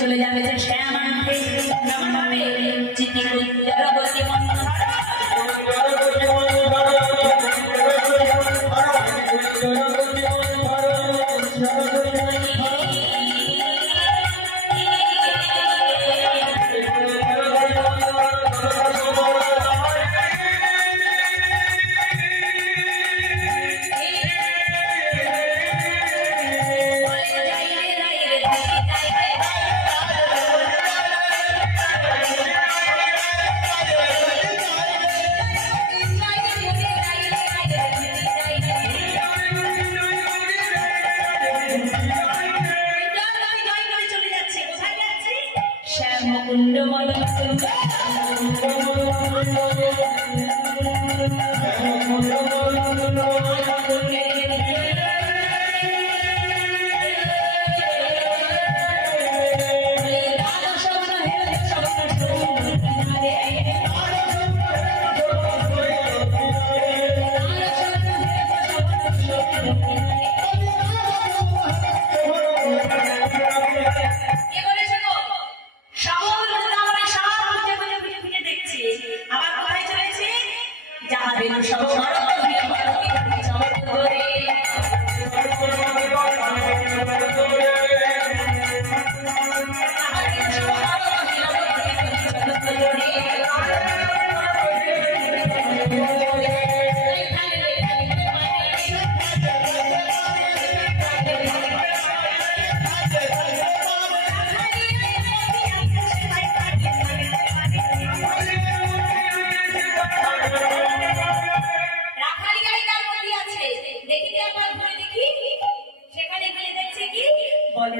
চলে যাবে যে শ্যাম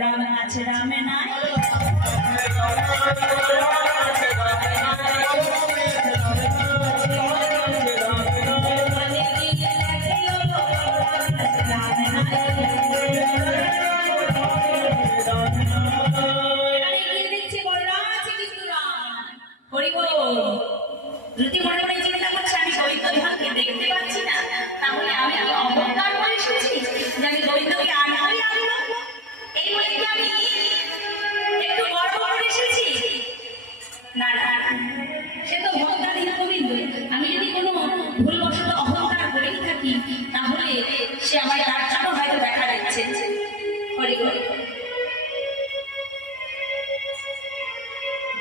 রাম আছে রামে নাই যদি মনে মনে চিন্তা করছে আমি গোবিন্দকে দেখতে পাচ্ছি না, তাহলে আমি অহংকার করে এসেছি যে আমি গোবিন্দকে আনবই আনবো, এই বলে কি আমি একটু গর্ব করে এসেছি? না না, সে তো অহংকারহীন গোবিন্দ। আমি যদি কোনো ভুলবশত অহংকার করেই থাকি, তাহলে সে আমার তার জন্য হয়তো দেখা দিচ্ছে। হরি হরি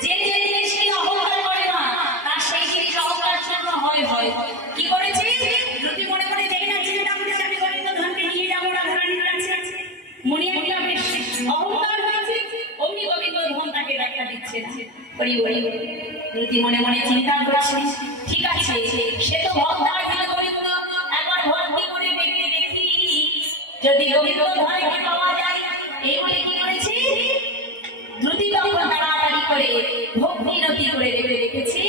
যে যে জিনিসকে অহংকার করে না, তার সেই জিনিস অহংকার জন্য হয় হয়। কি করেছে? যদি মনে করে যেই না চিন্তা করেছে আমি গোবিন্দ ধনকে নিয়ে যাবো রাধারানীর কাছে, মনে একটা বেশ অহংকার হয়েছে, অমনি গোবিন্দ ধন তাকে দেখা দিচ্ছে। হরি হরি যদি মনে মনে চিন্তা করছে ঠিক আছে, সে তো অহংকার দিল গোবিন্দ, একবার ভক্তি করে দেখে দেখি যদি গোবিন্দ ধনকে পাওয়া যায়, এই বলে কি করেছে? দ্রুতি তখন তাড়াতাড়ি করে ভক্তি নতি করে রেখেছি।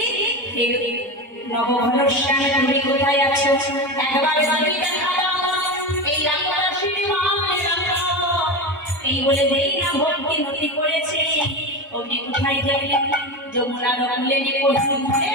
নবঘনশ্যাম তুমি কোথায় আছো? একবার যদি দেখা দাও, এই রামদাসীর মা এই বলে দেই না ভক্তি নতি করেছে। অমনি কোথায় দেখলেন? যমুনা নকুলে নিপোষণ করে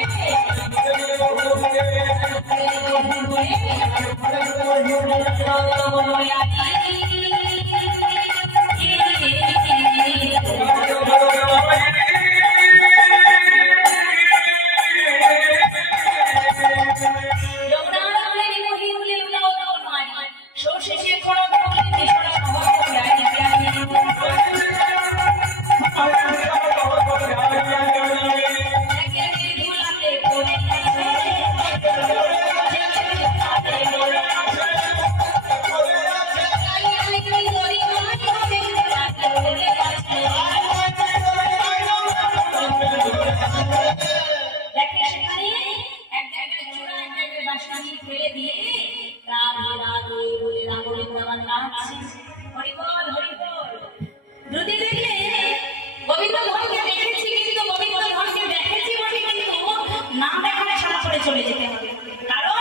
চলে যেতে হবে, কারণ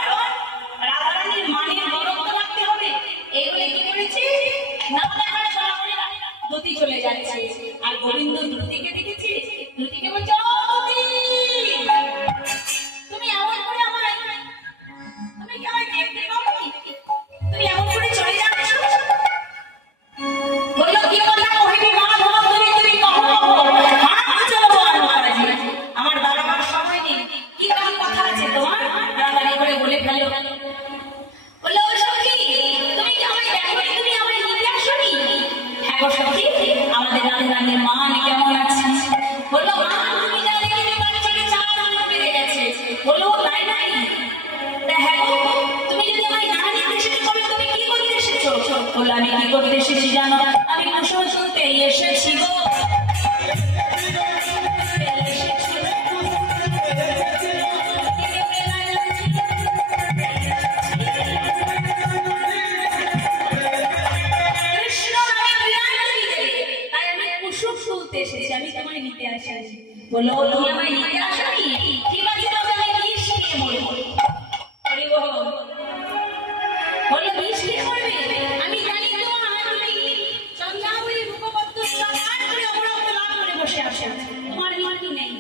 রাধারানীর মানের বরত্ব রাখতে হবে। এই বলে কি করেছে? না দেখার সারা করে দ্রুতি চলে যাচ্ছে, আর গোবিন্দ দ্রুতিকে দেখেছি, দ্রুতিকে বলছে তুমি এমন করে আমার, তুমি কি আমায় দেখতে পাও? তুমি এমন করে চলে যাচ্ছ। বললো কি কথা কহিবি মা ধর তুমি তুমি কহো আমার দাঁড়াবার সময় নেই, কি কাম কথা আছে তোমার? রাধারানী করে বলে ফেলো। বললো ও সখী তুমি কি আমায় দেখো, তুমি আমায় নিতে আসোনি? হ্যাঁ গো সখী, আমাদের রাধারানীর মান কেমন আছে? বললো মা তুমি যা দেখতে পাচ্ছ চার আঙুল বেড়ে গেছে। বললো তাই নাই? হ্যাঁ গো, তুমি যদি আমায় না নিতে এসেছো তবে তুমি কি করতে এসেছো? বললো আমি কি করতে এসেছি জানো? আমি কুসুম শুনতে এসেছি গো। আমি তোমায় নিতে আসি। বললো তুমি আমায় নিতে আসনি? ঠিক আছে তবে আমি বিষ নিয়ে মরবো। হরি বল। বললো বিষ নিয়ে মরবে? আমি জানি তুমি চন্দ্রাবলী রূপবদ্ধ করে অপরাধ লাভ করে বসে আসো, তোমার মৃত্যু নেই।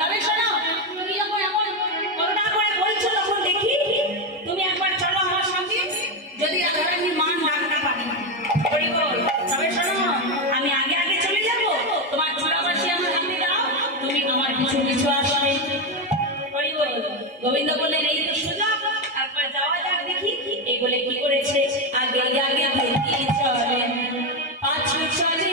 তবে শোনো, তুমি যখন এমন করুণা করে বলছো তখন দেখি তুমি একবার চলো আমার সঙ্গে, যদি রাধারানীর মান ডাক না পাবে। হরি বল। তবে শোনো, আমি আগে আগে চলে যাবো, তোমার চূড়াবাসী আমার সামনে দাও, তুমি আমার পিছু পিছু আসবে। হরি বল। গোবিন্দ বললেন এই তো সুযোগ, একবার যাওয়া যাক দেখি। এই বলে কি করেছে? আগে আগে ভেঙে চলে পাছু চলে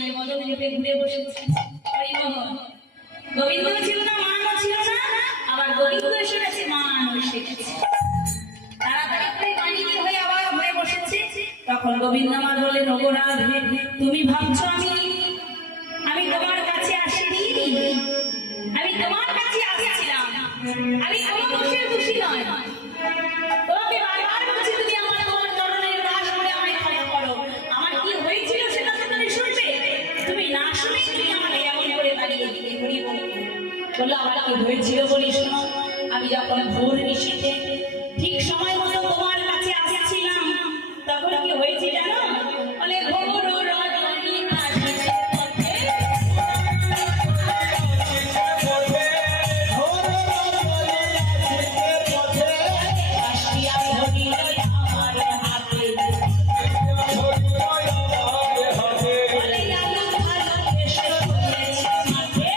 কৃষ্ণের বদন চেপে ঘুরে বসেছে। হরিমোহন গোবিন্দ ছিল না, মানও ছিল না, আবার গোবিন্দ এসে গেছে, মানও এসে গেছে। তাড়াতাড়ি করে বাণিজ্য হয়ে আবার ঘুরে বসেছে। তখন গোবিন্দ আমার বলে, নগরাধে তুমি ভাবছো আমি তোমার কাছে আসিনি, আমি তোমার কাছে আসছিলাম, আমি কোনো দোষের দোষী নয়। তোমাকে বারবার বলছি তুমি আমার তোমার চরণের দাস করে আমায় ক্ষমা করো। আমার কি হয়েছিল সেটা তো তুমি শুনবে, তুমি না শুনেই তুমি আমাকে এমন করে দাঁড়িয়ে দিলে। বললো আমার কি হয়েছিল বলি শোনো। আমি যখন ভোর নিশীথে ঠিক সময় মতো তোমার কাছে আসছিলাম, তখন কি হয়েছে জানো? বলে ভোর রজনী আসিছে পথে, আসিয়া ধরিল আমার হাতে, বলে আলো ভালো এসে পড়েছে মাঠে,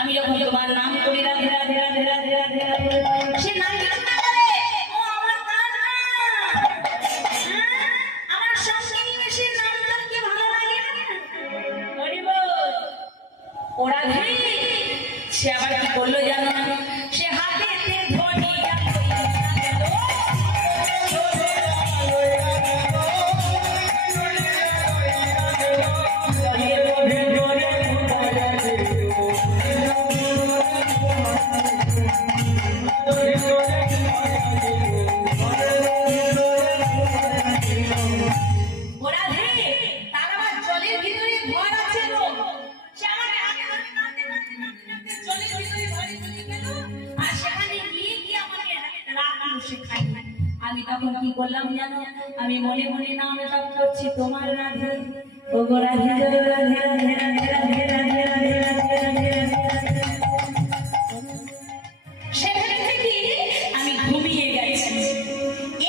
আমি যখন তোমার নাম করি রাধে রাধে রাধে রাধে রাধে রাধে, সে নাম করতে পারে ও আমার দাদা, আমার সঙ্গে নিয়ে সে নাম করতে ভালো লাগে না। হরিব ওরা সে আবার কি করলো জানো? সে হাতে ধরিয়া আমি তখন কি করলাম জানো? আমি মনে মনে নাম জপ করছি তোমার রাধে, ও গো রাধে রাধে রাধে রাধে রাধে রাধে রাধে রাধে রাধে। সেখান থেকে আমি ঘুমিয়ে গেছি।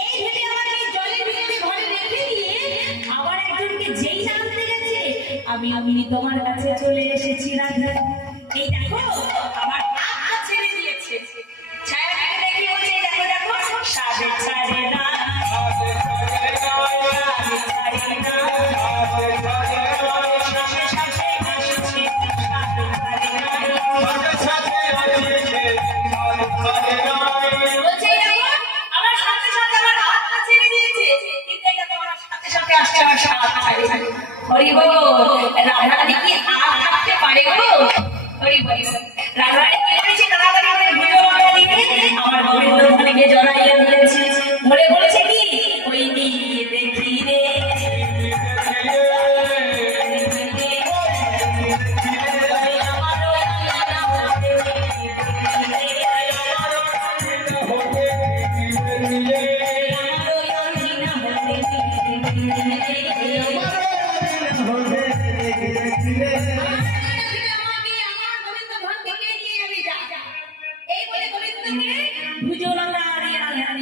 এই ভেবে আমাকে জলের ভিতরে ঘরে রেখে দিয়ে আবার একজনকে যেই জানতে গেছে আমি তোমার কাছে চলে এসেছি রাধে। এই দেখো আমার হাত ছেড়ে দিয়েছে, ছায়া দেখে বলছে দেখো দেখো সাজে ছাড়ে না, রাধারানী কি হাত থাকতে পারে গো? রাধারানী কি করেছে? আমার গোবিন্দ ধনীকে জড়াইয়ে ধরেছে, ধরে বলেছে কি ওই নিয়ে দেখি রে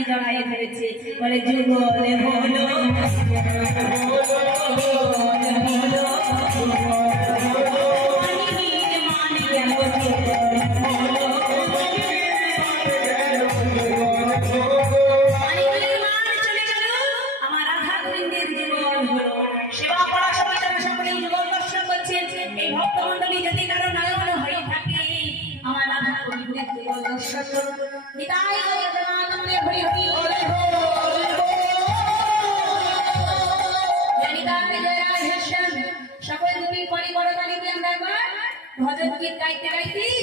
জড়াইয়ে ধরেছে, বলে যুগলে বলো ভজন গীত গাইতে গাইতে